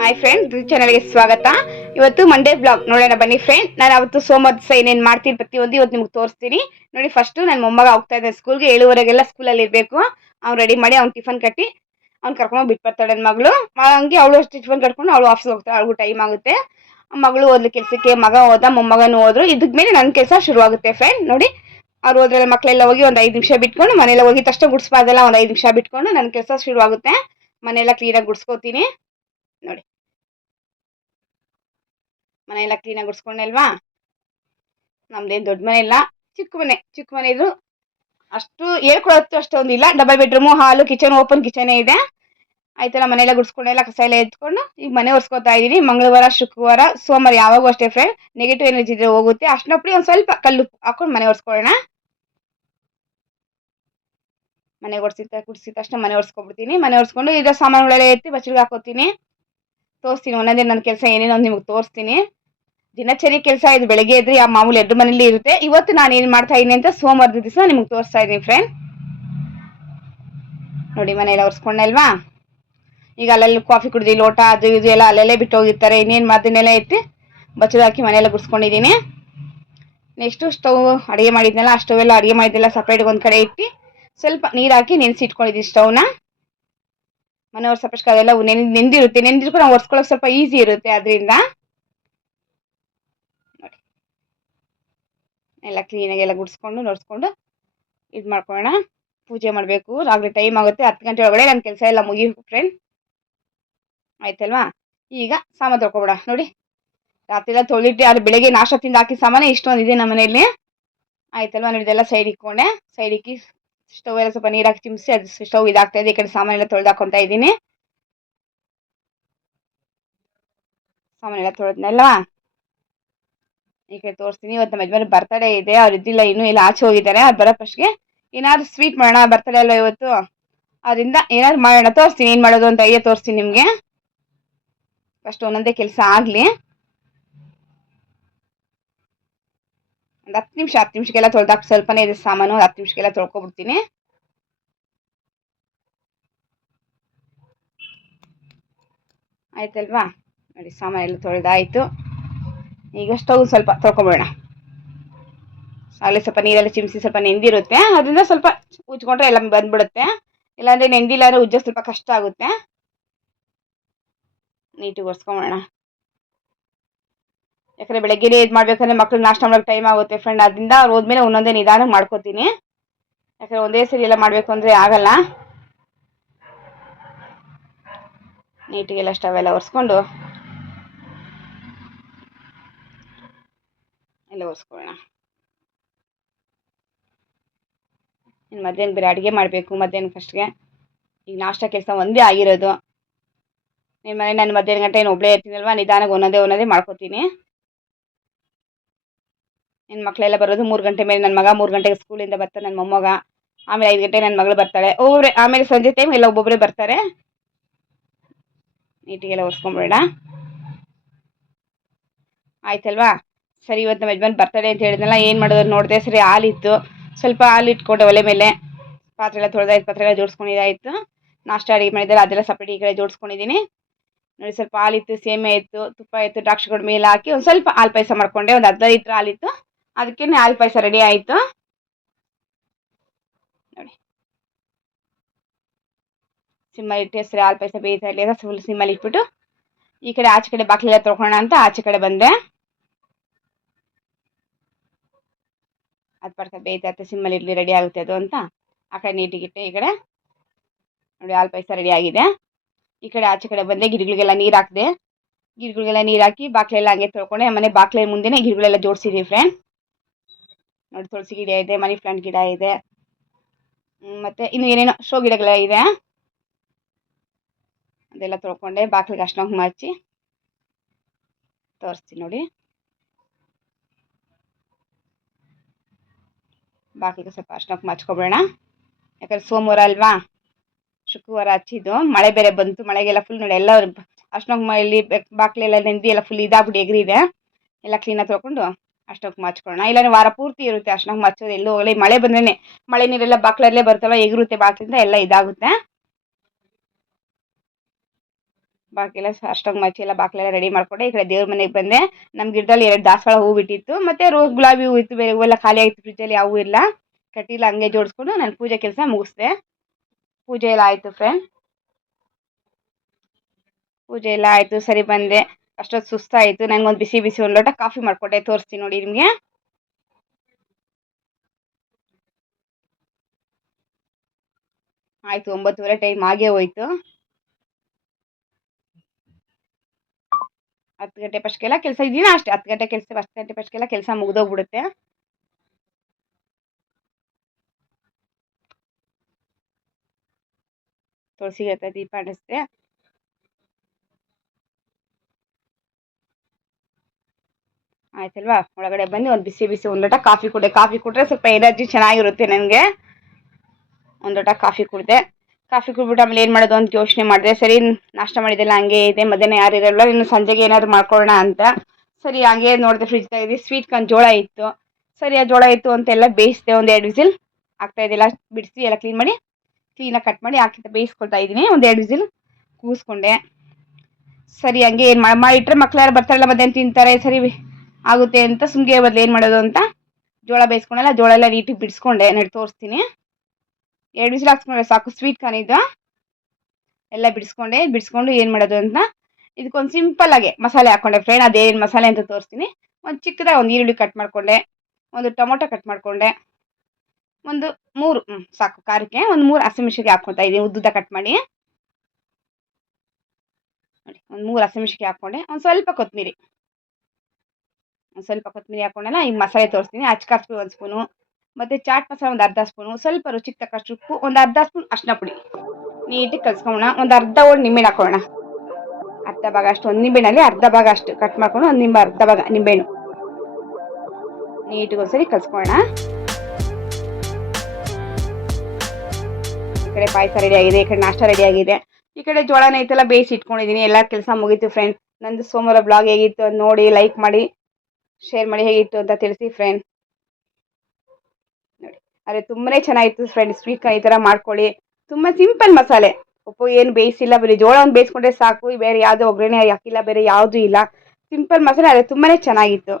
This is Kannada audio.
ಹಾಯ್ ಫ್ರೆಂಡ್ ಚಾನಲ್ಗೆ ಸ್ವಾಗತ. ಇವತ್ತು ಮಂಡೇ ಬ್ಲಾಗ್ ನೋಡೋಣ ಬನ್ನಿ ಫ್ರೆಂಡ್ ನಾನು ಅವತ್ತು ಸೋಮವಾರ ದಿವಸ ಏನೇನು ಮಾಡ್ತೀನಿ ಪ್ರತಿಯೊಂದು ಇವತ್ತು ನಿಮ್ಗೆ ತೋರಿಸ್ತೀನಿ. ನೋಡಿ ಫಸ್ಟು ನನ್ನ ಮೊಮ್ಮಗ ಹೋಗ್ತಾ ಇದ್ದಾನೆ ಸ್ಕೂಲ್ಗೆ ಏಳುವರೆಗೆಲ್ಲ ಸ್ಕೂಲಲ್ಲಿ ಇರಬೇಕು. ಅವ್ನು ರೆಡಿ ಮಾಡಿ ಅವ್ನು ಟಿಫನ್ ಕಟ್ಟಿ ಅವ್ನು ಕರ್ಕೊಂಡು ಬಿಟ್ಟು ಬರ್ತಾಳೆ ನನ್ನ ಮಗಳು. ಹಂಗೆ ಅವಳು ಅಷ್ಟು ಟಿಫನ್ ಕಟ್ಕೊಂಡು ಅವಳು ಆಫೀಸ್ಗೆ ಹೋಗ್ತಾಳೆ. ಅವ್ಳಿಗೂ ಟೈಮ್ ಆಗುತ್ತೆ. ಮಗಳು ಓದ್ಲಿ ಕೆಲಸಕ್ಕೆ ಮಗ ಹೋದ ಮೊಮ್ಮಗನು ಹೋದ್ರು ಇದಕ್ಕೆ ಮೇಲೆ ನನ್ನ ಕೆಲಸ ಶುರುವಾಗುತ್ತೆ ಫ್ರೆಂಡ್ ನೋಡಿ, ಅವ್ರು ಹೋದ್ರೆಲ್ಲ ಮಕ್ಕಳೆಲ್ಲ ಹೋಗಿ ಒಂದು ಐದು ನಿಮಿಷ ಬಿಟ್ಕೊಂಡು ಮನೆಯೆಲ್ಲ ಹೋಗಿ ತಕ್ಷಣ ಗುಡಿಸ್ಬಾರ್ದಲ್ಲ ಒಂದು ಐದು ನಿಮಿಷ ಬಿಟ್ಕೊಂಡು ನನ್ನ ಕೆಲಸ ಶುರುವಾಗುತ್ತೆ. ಮನೆಯೆಲ್ಲ ಕ್ಲೀನಾಗಿ ಗುಡಿಸ್ಕೋತೀನಿ. ನೋಡಿ. ಮನೆಯೆಲ್ಲ ಕ್ಲೀನಾಗಿ ಗುಡಿಸ್ಕೊಂಡಲ್ವಾ? ನಮ್ದೇನು ದೊಡ್ಡ ಮನೆ ಇಲ್ಲ. ಚಿಕ್ಕ ಮನೆ ಚಿಕ್ಕ ಮನೆ ಇದ್ರು ಅಷ್ಟು ಹೇಳ್ಕೊಳತ್ತು ಅಷ್ಟೊಂದು ಇಲ್ಲ. Double bedroom hall kitchen open ಕಿಚನೇ ಇದೆ. ಆಯ್ತಲ್ಲ, ಮನೆಯೆಲ್ಲ ಗುಡಿಸ್ಕೊಂಡೆಲ್ಲ ಕಸ ಎಲ್ಲ ಎತ್ಕೊಂಡು ಈಗ ಮನೆ ಒರೆಸ್ಕೊತಾ ಇದ್ದೀನಿ ಮಂಗಳವಾರ, ಶುಕ್ರವಾರ, ಸೋಮವಾರ ಯಾವಾಗೂ ಅಷ್ಟೇ ಫ್ರೆಂಡ್ ನೆಗೆಟಿವ್ ಎನರ್ಜಿ ಇದ್ರೆ ಹೋಗುತ್ತೆ. ಅಷ್ಟನಪ್ಪಡಿ ಒಂದು ಸ್ವಲ್ಪ ಕಲ್ಲು ಹಾಕೊಂಡು ಮನೆ ಒರೆಸ್ಕೊಳ್ಳೋಣ. ಮನೆ ಒರೆಸಿದ ಕುಡಿಸಿದ ತಕ್ಷಣ ಮನೆ ಒರೆಸ್ಕೊಬಿಡ್ತೀನಿ. ಮನೆ ಒರೆಸ್ಕೊಂಡು ಇರೋ ಸಾಮಾನುಗಳೆಲ್ಲ ಎತ್ತಿ ಬಚ್ಚಲಿಗೆ ಹಾಕೋತೀನಿ. ತೋರಿಸ್ತೀನಿ. ಒಂದೊಂದೇ ನನ್ನ ಕೆಲಸ ಏನೇನೋ ನಿಮ್ಗೆ ತೋರಿಸ್ತೀನಿ. ದಿನಚರಿ ಕೆಲಸ ಇದು ಬೆಳಗ್ಗೆ ಇದ್ರೆ ಆ ಮಾಮೂಲಿ ಎದ್ರ ಮನೇಲಿ ಇರುತ್ತೆ. ಇವತ್ತು ನಾನು ಏನು ಮಾಡ್ತಾ ಇದ್ದೀನಿ ಅಂತ ಸೋಮವಾರದ ದಿವಸ ನಿಮ್ಗೆ ತೋರಿಸ್ತಾ ಇದ್ದೀನಿ ಫ್ರೆಂಡ್ ನೋಡಿ ಮನೇಲಿ ಒರೆಸ್ಕೊಂಡಲ್ವಾ ಈಗ ಅಲ್ಲೆಲ್ಲ ಕಾಫಿ ಕುಡ್ದು, ಲೋಟ ಅದು ಇದು ಎಲ್ಲ ಅಲ್ಲೆಲ್ಲೇ ಬಿಟ್ಟು ಹೋಗಿರ್ತಾರೆ ಇನ್ನೇನು ಮಾತಿನೆಲ್ಲ ಐತಿ ಬಚ್ಚಲು ಹಾಕಿ ಮನೆಯೆಲ್ಲ ಗುಡಿಸ್ಕೊಂಡಿದ್ದೀನಿ. ನೆಕ್ಸ್ಟು ಸ್ಟವ್ ಅಡುಗೆ ಮಾಡಿದ್ನಲ್ಲ, ಆ ಸ್ಟವ್ ಎಲ್ಲ ಅಡುಗೆ ಮಾಡಿದ್ದೆಲ್ಲ ಸಪ್ರೇಟ್ ಒಂದು ಕಡೆ ಇಟ್ಟು ಸ್ವಲ್ಪ ನೀರು ಹಾಕಿ ನೆನೆಸಿ ಇಟ್ಕೊಂಡಿದ್ದೀನಿ ಸ್ಟವ್ನ ಮನೆ ಒರೆಸೋಪಷ್ಟು ಅದೆಲ್ಲ ನೆನ್, ನೆಂದಿರುತ್ತೆ. ನೆಂದಿರ್ಕೊಂಡು ನಾವು ಒರೆಸ್ಕೊಳ್ಳೋಕೆ ಸ್ವಲ್ಪ ಈಸಿ ಇರುತ್ತೆ ಅದರಿಂದ. ಎಲ್ಲ ಕ್ಲೀನಾಗಿ ಎಲ್ಲ ಗುಡಿಸ್ಕೊಂಡು, ನೋಡಿಸ್ಕೊಂಡು ಇದು ಮಾಡ್ಕೊಳ್ಳೋಣ ಪೂಜೆ ಮಾಡಬೇಕು. ರಾತ್ರಿ ಟೈಮ್ ಆಗುತ್ತೆ. ಹತ್ತು ಗಂಟೆ ಒಳಗಡೆ ನನ್ನ ಕೆಲಸ ಎಲ್ಲ ಮುಗಿಬೇಕು ಫ್ರೆಂಡ್ ಆಯ್ತಲ್ವಾ? ಈಗ ಸಾಮಾನು ತೊಳ್ಕೊಬೇಡ. ನೋಡಿ. ರಾತ್ರಿ ಎಲ್ಲ ತೊಳಿಟ್ಟು ಅದು ಬೆಳಗ್ಗೆ ನಾಶ ತಿಂದು ಹಾಕಿ ಸಾಮಾನೆ ಇಷ್ಟೊಂದು ಇದೆ ನಮ್ಮ ಮನೆಯಲ್ಲಿ ಆಯ್ತಲ್ವಾ? ನೋಡಿ, ಇದೆಲ್ಲ ಸೈಡ್ ಇಕ್ಕೊಂಡೆ. ಸೈಡ್ ಇಕ್ಕಿ ಸ್ಟವ್ ಎಲ್ಲ ಸ್ವಲ್ಪ ನೀರು ಹಾಕಿ ಚಿಮ್ಸಿ, ಅದು ಸ್ಟವ್ ಇದಾಗ್ತಾ ಇದೆ. ಈ ಕಡೆ ಸಾಮಾನೆಲ್ಲ ತೊಳೆದಾಕೊಂತ ಇದ್ದೀನಿ. ಸಾಮಾನೆಲ್ಲ ತೊಳೆದ್ನಲ್ವಾ? ಈ ಕಡೆ ತೋರಿಸ್ತೀನಿ. ಇವತ್ತು ನಮ್ಮ ಯಜಮಾನ್ ಬರ್ತಡೇ ಇದೆ. ಅವ್ರು ಇದ್ದಿಲ್ಲ, ಇನ್ನೂ ಇಲ್ಲ, ಆಚೆ ಹೋಗಿದ್ದಾರೆ. ಅವ್ರು ಬರೋ ಫಸ್ಟ್ಗೆ ಏನಾದ್ರು ಸ್ವೀಟ್ ಮಾಡೋಣ ಬರ್ತಡೇ ಅಲ್ವಾ ಇವತ್ತು? ಅದರಿಂದ ಏನಾದ್ರು ಮಾಡೋಣ. ತೋರಿಸ್ತೀನಿ, ಏನು ಮಾಡೋದು ಅಂತ ಐಡಿಯಾ ತೋರಿಸ್ತೀನಿ ನಿಮಗೆ. ಫಸ್ಟ್ ಒಂದೊಂದೇ ಕೆಲಸ ಆಗಲಿ. ಒಂದು ಹತ್ತು ನಿಮಿಷ, ಹತ್ತು ನಿಮಿಷಕ್ಕೆಲ್ಲ ತೊಳ್ದಾಕ್ ಸ್ವಲ್ಪನೇ ಇದೆ ಸಾಮಾನು ಹತ್ತು ನಿಮಿಷಕ್ಕೆಲ್ಲ ತೊಳ್ಕೊಬಿಡ್ತೀನಿ. ಆಯ್ತಲ್ವಾ? ನೋಡಿ, ಸಾಮಾನೆಲ್ಲ ತೊಳೆದಾಯ್ತು. ಈಗ ಸ್ಟವ್ ಸ್ವಲ್ಪ ತೊಳ್ಕೊಬೇಡ. ಆಗಲೇ ಸ್ವಲ್ಪ ನೀರೆಲ್ಲ ಚಿಮ್ಸಿ ಸ್ವಲ್ಪ ನೆಂದಿರುತ್ತೆ ಅದರಿಂದ ಸ್ವಲ್ಪ ಉಜ್ಕೊಂಡ್ರೆ ಎಲ್ಲ ಬಂದ್ಬಿಡುತ್ತೆ. ಇಲ್ಲಾಂದರೆ ನೆಂದಿಲ್ಲ ಅಂದರೆ ಉಜ್ಜೋ ಸ್ವಲ್ಪ ಕಷ್ಟ ಆಗುತ್ತೆ. ನೀಟಿಗೆ ಒರ್ಸ್ಕೊಂಬೋಣ ಯಾಕಂದರೆ ಬೆಳಗ್ಗೆ ಇದು ಮಾಡ್ಬೇಕಂದ್ರೆ ಮಕ್ಳು ನಾಷ್ಟ ಮಾಡೋಕೆ ಟೈಮ್ ಆಗುತ್ತೆ ಫ್ರೆಂಡ್ ಅದರಿಂದ ಅವ್ರು ಹೋದ್ಮೇಲೆ ಒಂದೊಂದೇ ನಿಧಾನಕ್ಕೆ ಮಾಡ್ಕೋತೀನಿ. ಯಾಕಂದರೆ ಒಂದೇ ಸರಿ ಎಲ್ಲ ಮಾಡಬೇಕು ಅಂದರೆ ಆಗಲ್ಲ. ನೀಟಿಗೆಲ್ಲ ಸ್ಟವ್ ಎಲ್ಲ ಒರೆಸ್ಕೊಂಡು ಎಲ್ಲ ಒರೆಸ್ಕೊಳ್ಳೋಣ. ಇನ್ನು ಮಧ್ಯಾಹ್ನ ಬೇರೆ ಅಡುಗೆ ಮಾಡಬೇಕು, ಮಧ್ಯಾಹ್ನ ಫಸ್ಟ್ಗೆ ಈಗ ನಾಷ್ಟ ಕೆಲಸ ಒಂದೇ ಆಗಿರೋದು. ನಿಮ್ಮ ಮನೆ ನಾನು ಮಧ್ಯಾಹ್ನ ಗಂಟೆ ಏನು ಒಬ್ಬಳೇ ಇರ್ತೀನಲ್ವ, ನಿಧಾನಕ್ಕೆ ಒಂದೊಂದೇ ಒಂದೊಂದೇ ಮಾಡ್ಕೊತೀನಿ. ನನ್ನ ಮಕ್ಕಳೆಲ್ಲ ಬರೋದು ಮೂರು ಗಂಟೆ ಮೇಲೆ ನನ್ನ ಮಗ ಮೂರು ಗಂಟೆಗೆ ಸ್ಕೂಲಿಂದ ಬರ್ತಾನೆ ನನ್ನ ಮೊಮ್ಮಗ. ಆಮೇಲೆ ಐದು ಗಂಟೆ ನನ್ನ ಮಗಳು ಬರ್ತಾಳೆ. ಒಬ್ಬೊಬ್ಬರೇ ಆಮೇಲೆ ಸಂಜೆ ಟೈಮ್ ಎಲ್ಲ ಒಬ್ಬೊಬ್ಬರೇ ಬರ್ತಾರೆ. ನೀಟಿಗೆಲ್ಲ ಒರೆಸ್ಕೊಂಬೇಡ ಆಯ್ತಲ್ವಾ? ಸರಿ, ಇವತ್ತು ನಮ್ಮ ಯಜಮಾನ್ ಬರ್ತಡೇ ಅಂತ ಹೇಳಿದ್ನಲ್ಲ, ಏನು ಮಾಡೋದು? ನೋಡಿದೆ, ಸರಿ, ಹಾಲಿತ್ತು. ಸ್ವಲ್ಪ ಹಾಲು ಇಟ್ಕೊಂಡೆ ಒಲೆ ಮೇಲೆ ಪಾತ್ರೆ ಎಲ್ಲ ತೊಳೆದಾಯ್ತು ಪಾತ್ರೆ ಎಲ್ಲ ಜೋಡಿಸ್ಕೊಂಡಿದ್ದಾಯ್ತು ನಾಷ್ಟ ಅಡುಗೆ ಮಾಡಿದ್ರೆ ಅದೆಲ್ಲ ಸಪ್ರೇಟ್ ಈ ಕಡೆ ಜೋಡಿಸ್ಕೊಂಡಿದ್ದೀನಿ. ನೋಡಿ, ಸ್ವಲ್ಪ ಹಾಲಿತ್ತು ಸೇಮೆ ಇತ್ತು, ತುಪ್ಪ ಇತ್ತು, ದ್ರಾಕ್ಷಿಗಳ ಮೇಲೆ ಹಾಕಿ ಒಂದು ಸ್ವಲ್ಪ ಹಾಲು ಪಾಯಸ ಮಾಡ್ಕೊಂಡೆ. ಒಂದು ಅರ್ಧ ಲೀಟ್ರ್ ಹಾಲಿತ್ತು. ಅದಕ್ಕೆ ಹಾಲು ಪಾಯಸ ರೆಡಿ ಆಯಿತು. ನೋಡಿ. ಸಿಮ್ಮಲ್ಲಿ ಇಟ್ಟು ಸರಿ ಹಾಲು ಪಾಯಸ ಬೇಯ್ತಾ ಇರಲಿ ಫುಲ್ ಸಿಮ್ಮಲ್ಲಿ ಇಟ್ಬಿಟ್ಟು ಈ ಕಡೆ ಆಚೆ ಕಡೆ ಬಾಗಿಲೆಲ್ಲ ತೊಗೊಳ್ಳೋಣ ಅಂತ ಆಚೆ ಕಡೆ ಬಂದೆ. ಅದು ಪಡ್ಕ ಬೇಯ್ತಾ ಇರ್ತದೆ ಸಿಮ್ಮಲ್ಲಿ ಇಡ್ಲಿ ರೆಡಿ ಆಗುತ್ತೆ ಅದು ಅಂತ. ಆ ಕಡೆ ನೀಟಿಗಿಟ್ಟೆ ಈ ಕಡೆ ನೋಡಿ ಹಾಲು ಪಾಯಸ ರೆಡಿ ಆಗಿದೆ. ಈ ಕಡೆ ಆಚೆ ಕಡೆ ಬಂದೆ, ಗಿಡಗಳಿಗೆಲ್ಲ ನೀರು ಹಾಕಿದೆ. ಗಿಡಗಳಿಗೆಲ್ಲ ನೀರು ಹಾಕಿ ಬಾಕ್ಲೆಲ್ಲ ಹಂಗೆ ತೊಳ್ಕೊಂಡೆ. ಮನೆ ಬಾಕ್ಲೆ ಮುಂದೆನೇ ಗಿಡಗಳೆಲ್ಲ ಜೋಡಿಸಿದ್ದೀವಿ ಫ್ರೆಂಡ್ ನೋಡಿ ತುಳಸಿ ಗಿಡ ಇದೆ ಮನಿ ಪ್ಲಾಂಟ್ ಗಿಡ ಇದೆ. ಮತ್ತು ಇನ್ನು ಏನೇನೋ ಶೋ ಗಿಡಗಳ ಇದೆ. ಅದೆಲ್ಲ ತೊಳ್ಕೊಂಡೆ, ಬಾಕ್ಲಿಗೆ ಅಷ್ಟೊಂದು ಮಚ್ಚಿ ತೋರಿಸ್ತೀನಿ ನೋಡಿ. ಬಾಕಿಗೆ ಸ್ವಲ್ಪ ಅರ್ಶನಕ್ಕೆ ಮಚ್ಕೊಬೇಡ ಯಾಕಂದ್ರೆ ಸೋಮವಾರ ಅಲ್ವಾ? ಶುಕ್ರವಾರ ಹಚ್ಚಿದ್ದು ಮಳೆ ಬೇರೆ ಬಂತು. ಮಳೆಗೆಲ್ಲ ಫುಲ್ ನೋಡಿ ಎಲ್ಲ ಅರ್ಶನಕ್ಕೆ ಇಲ್ಲಿ ಬಾಕ್ಲೆಲ್ಲ ನೆಂದಿ ಎಲ್ಲ ಫುಲ್ ಇದಾಗ್ಬಿಟ್ಟು ಎಗರಿದೆ ಎಲ್ಲ ಕ್ಲೀನಾಗಿ ತೊಳ್ಕೊಂಡು ಅಷ್ಟೊಂದು ಮಚ್ಕೊಳ್ಳೋಣ ಇಲ್ಲಾಂದ್ರೆ ವಾರ ಪೂರ್ತಿ ಇರುತ್ತೆ. ಅಷ್ಟೊಂದು ಮಚ್ಚೋದು ಎಲ್ಲೂ ಹೋಗಲಿ. ಮಳೆ ಬಂದ್ರೆ ಮಳೆ ನೀರೆಲ್ಲ ಬಾಕ್ಲಲ್ಲೇ ಬರ್ತಲ್ಲ ಎಗರುತ್ತೆ. ಬಾಕ್ಲಿಂದ ಎಲ್ಲ ಇದಾಗುತ್ತೆ. ಬಾಕಿ ಎಲ್ಲ ಅಷ್ಟೊಂದು ಮಚ್ಚಿ ಎಲ್ಲ ಬಾಕ್ಲೆಲ್ಲ ರೆಡಿ ಮಾಡ್ಕೊಂಡೆ. ಈ ಕಡೆ ದೇವ್ರ ಮನೆಗೆ ಬಂದೆ. ನಮ್ಮ ಗಿಡದಲ್ಲಿ ಎರಡು ದಾಸವಾಳ ಹೂ ಬಿಟ್ಟಿತ್ತು. ಮತ್ತೆ ರೋಸ್ ಗುಲಾಬಿ ಹೂ ಇತ್ತು. ಬೇರೆ ಹೂವೆಲ್ಲ ಖಾಲಿ ಆಯಿತು ಫ್ರಿಜ್ಜಲ್ಲಿ ಯಾವ ಇಲ್ಲ. ಕಟೀಲ ಹಂಗೆ ಜೋಡಿಸ್ಕೊಂಡು ನಾನು ಪೂಜೆ ಕೆಲಸ ಮುಗಿಸ್ದೆ. ಪೂಜೆ ಎಲ್ಲ ಆಯಿತು ಫ್ರೆಂಡ್ ಪೂಜೆ ಎಲ್ಲ ಆಯಿತು. ಸರಿ ಬಂದೆ. ಅಷ್ಟೊತ್ತು ಸುಸ್ತಾಯಿತು. ನನಗೊಂದು ಬಿಸಿ ಬಿಸಿ ಒಂದು ಲೋಟ ಕಾಫಿ ಮಾಡ್ಕೊಟ್ಟೆ ತೋರಿಸ್ತೀನಿ ನೋಡಿ ನಿಮಗೆ. ಆಯಿತು. ಒಂಬತ್ತುವರೆ ಟೈಮ್ ಆಗೇ ಹೋಯ್ತು. ಹತ್ತು ಗಂಟೆ ಫಸ್ಟ್ಗೆಲ್ಲ ಕೆಲಸ ಇದೀನ ಅಷ್ಟೇ. ಹತ್ತು ಗಂಟೆ ಕೆಲಸ, ಹತ್ತು ಗಂಟೆ ಫಸ್ಟ್ಗೆಲ್ಲ ಕೆಲಸ ಮುಗಿದೋಗ್ಬಿಡುತ್ತೆ. ತುಳಸಿಗೆ ಹತ್ರ ದೀಪ ಅಡಿಸ್ತೆ ಆಯ್ತಲ್ವಾ? ಒಳಗಡೆ ಬಂದು ಒಂದು ಬಿಸಿ ಬಿಸಿ ಒಂದು ಲೋಟ ಕಾಫಿ ಕುಡಿದೆ. ಕಾಫಿ ಕುಡಿದ್ರೆ ಸ್ವಲ್ಪ ಎನರ್ಜಿ ಚೆನ್ನಾಗಿರುತ್ತೆ ನನಗೆ. ಒಂದು ಲೋಟ ಕಾಫಿ ಕುಡಿದೆ. ಕಾಫಿ ಕುಡ್ಬಿಟ್ಟು ಆಮೇಲೆ ಏನು ಮಾಡೋದು ಅಂತ ಯೋಚನೆ ಮಾಡಿದೆ, ಸರಿ, ನಾಷ್ಟ ಮಾಡಿದೆಲ್ಲ ಹಂಗೆ ಇದೆ, ಮಧ್ಯಾಹ್ನ ಯಾರು ಇರಲ್ಲ ಇನ್ನು ಸಂಜೆಗೆ ಏನಾದ್ರು ಮಾಡ್ಕೊಳ್ಳೋಣ ಅಂತ. ಸರಿ, ಹಂಗೆ ನೋಡಿದೆ ಫ್ರಿಜ್ ತೆಗೆದು ಸ್ವೀಟ್ ಕನ್ ಜೋಳ ಇತ್ತು. ಸರಿ, ಆ ಜೋಳ ಇತ್ತು ಅಂತೆಲ್ಲ ಬೇಯಿಸಿದೆ, ಒಂದು ಎರಡು ವಿಸಿಲ್ ಆಗ್ತಾ ಇದೆಲ್ಲ ಬಿಡಿಸಿ, ಎಲ್ಲ ಕ್ಲೀನ್ ಮಾಡಿ ಕ್ಲೀನಾಗಿ ಕಟ್ ಮಾಡಿ ಹಾಕಿ ಬೇಯಿಸ್ಕೊಳ್ತಾ ಇದ್ದೀನಿ, ಒಂದು ಎರಡು ವಿಸಿಲ್ ಕೂಗಿಸ್ಕೊಂಡೆ ಸರಿ, ಹಂಗೆ ಏನು ಮಾಡಿಟ್ರೆ ಮಕ್ಳು ಬರ್ತಾರಲ್ಲ, ಮಧ್ಯಾಹ್ನ ತಿಂತಾರೆ, ಸರಿ, ಆಗುತ್ತೆ ಅಂತ ಸುಮ್ಗೆ ಬದಲು ಏನು ಮಾಡೋದು ಅಂತ ಜೋಳ ಬೇಯಿಸ್ಕೊಂಡೆಲ್ಲ, ಜೋಳ ಎಲ್ಲ ನೀಟಿಗೆ ಬಿಡಿಸ್ಕೊಂಡೆ ನಡಿ ತೋರಿಸ್ತೀನಿ. ಎರಡು ವಿಸಿಲ್ ಹಾಕ್ಸ್ಕೊಂಡ್ರೆ ಸಾಕು. ಸ್ವೀಟ್ ಕಾರ್ನ್ ಎಲ್ಲ ಬಿಡಿಸ್ಕೊಂಡೆ, ಬಿಡಿಸ್ಕೊಂಡು ಏನು ಮಾಡೋದು ಅಂತ. ಇದಕ್ಕೊಂದು ಸಿಂಪಲ್ ಆಗಿ ಮಸಾಲೆ ಹಾಕ್ಕೊಂಡೆ ಫ್ರೆಂಡ್ ಅದೇನು ಮಸಾಲೆ ಅಂತ ತೋರಿಸ್ತೀನಿ. ಒಂದು ಚಿಕ್ಕದಾಗಿ ಒಂದು ಈರುಳ್ಳಿ ಕಟ್ ಮಾಡಿಕೊಂಡೆ. ಒಂದು ಟೊಮೊಟೊ ಕಟ್ ಮಾಡಿಕೊಂಡೆ. ಒಂದು ಮೂರು ಸಾಕು. ಖಾರಕ್ಕೆ ಒಂದು ಮೂರು ಹಸಿಮೆಣ್ಸಿಗೆ ಹಾಕ್ಕೊತಾ ಇದ್ದೀನಿ ಉದ್ದುದ್ದ ಕಟ್ ಮಾಡಿ. ನೋಡಿ, ಒಂದು ಮೂರು ಹಸಿಮೆಣ್ಸಿಗೆ ಹಾಕ್ಕೊಂಡೆ. ಒಂದು ಸ್ವಲ್ಪ ಕೊತ್ತಂಬರಿ ಒಂದು ಸ್ವಲ್ಪ ಕೊತ್ತಂಬರಿ ಹಾಕ್ಕೊಂಡೆಲ್ಲ ಈಗ ಮಸಾಲೆ ತೋರಿಸ್ತೀನಿ. ಅಚ್ಕಾರ್ ಪುಡಿ ಒಂದು ಸ್ಪೂನು. ಮತ್ತು ಚಾಟ್ ಮಸಾಲ ಒಂದು ಅರ್ಧ ಸ್ಪೂನು ಸ್ವಲ್ಪ ರುಚಿಗೆ ತಕ್ಕಷ್ಟು ಉಪ್ಪು, ಒಂದು ಅರ್ಧ ಸ್ಪೂನ್ ಅರ್ಶಿನ ಪುಡಿ. ನೀಟಾಗಿ ಕಲ್ಸ್ಕೊಳ್ಳೋಣ ಒಂದು ಅರ್ಧ ಓಡ್ ನಿಂಬೆ ಹಾಕೊಳ್ಳೋಣ ಅರ್ಧ ಭಾಗ ಅಷ್ಟು ಒಂದು ನಿಂಬೆಹಣ್ಣಲ್ಲಿ ಅರ್ಧ ಭಾಗ ಅಷ್ಟು ಕಟ್ ಮಾಡ್ಕೊಂಡು ಒಂದು ನಿಂಬೆ ಅರ್ಧ ಭಾಗ ನಿಂಬೆಹಣ್ಣು. ನೀಟಿಗೆ ಒಂದ್ಸರಿ ಕಲ್ಸ್ಕೊಳ್ಳೋಣ ಈ ಕಡೆ ಪಾಯಸ ರೆಡಿ ಆಗಿದೆ, ಈ ಕಡೆ ನಾಷ್ಟ ರೆಡಿ ಆಗಿದೆ. ಈ ಕಡೆ ಜೋಳನ ಐತೆಲ್ಲ ಬೇಯಿಸಿ ಇಟ್ಕೊಂಡಿದ್ದೀನಿ ಎಲ್ಲ ಕೆಲಸ ಮುಗೀತು ಫ್ರೆಂಡ್ ನಂದು ಸೋಮವಾರ ಬ್ಲಾಗ್ ಹೇಗಿತ್ತು ನೋಡಿ ಲೈಕ್ ಮಾಡಿ ಶೇರ್ ಮಾಡಿ ಹೇಗಿತ್ತು ಅಂತ ತಿಳಿಸಿ ಫ್ರೆಂಡ್ ಅದೇ ತುಂಬಾ ಚೆನ್ನಾಗಿತ್ತು ಫ್ರೆಂಡ್ ಸ್ವೀಟ್ ಈ ಥರ ಮಾಡ್ಕೊಳ್ಳಿ. ತುಂಬ ಸಿಂಪಲ್ ಮಸಾಲೆ. ಉಪ್ಪು ಏನು ಬೇಯಿಸಿಲ್ಲ, ಬರೀ ಜೋಳ ಒಂದು ಬೇಯಿಸ್ಕೊಂಡ್ರೆ ಸಾಕು, ಬೇರೆ ಯಾವುದೋ ಒಗ್ಗರಣೆ ಹಾಕಿಲ್ಲ, ಬೇರೆ ಯಾವುದೂ ಇಲ್ಲ. ಸಿಂಪಲ್ ಮಸಾಲೆ ಅದೇ ತುಂಬಾ ಚೆನ್ನಾಗಿತ್ತು.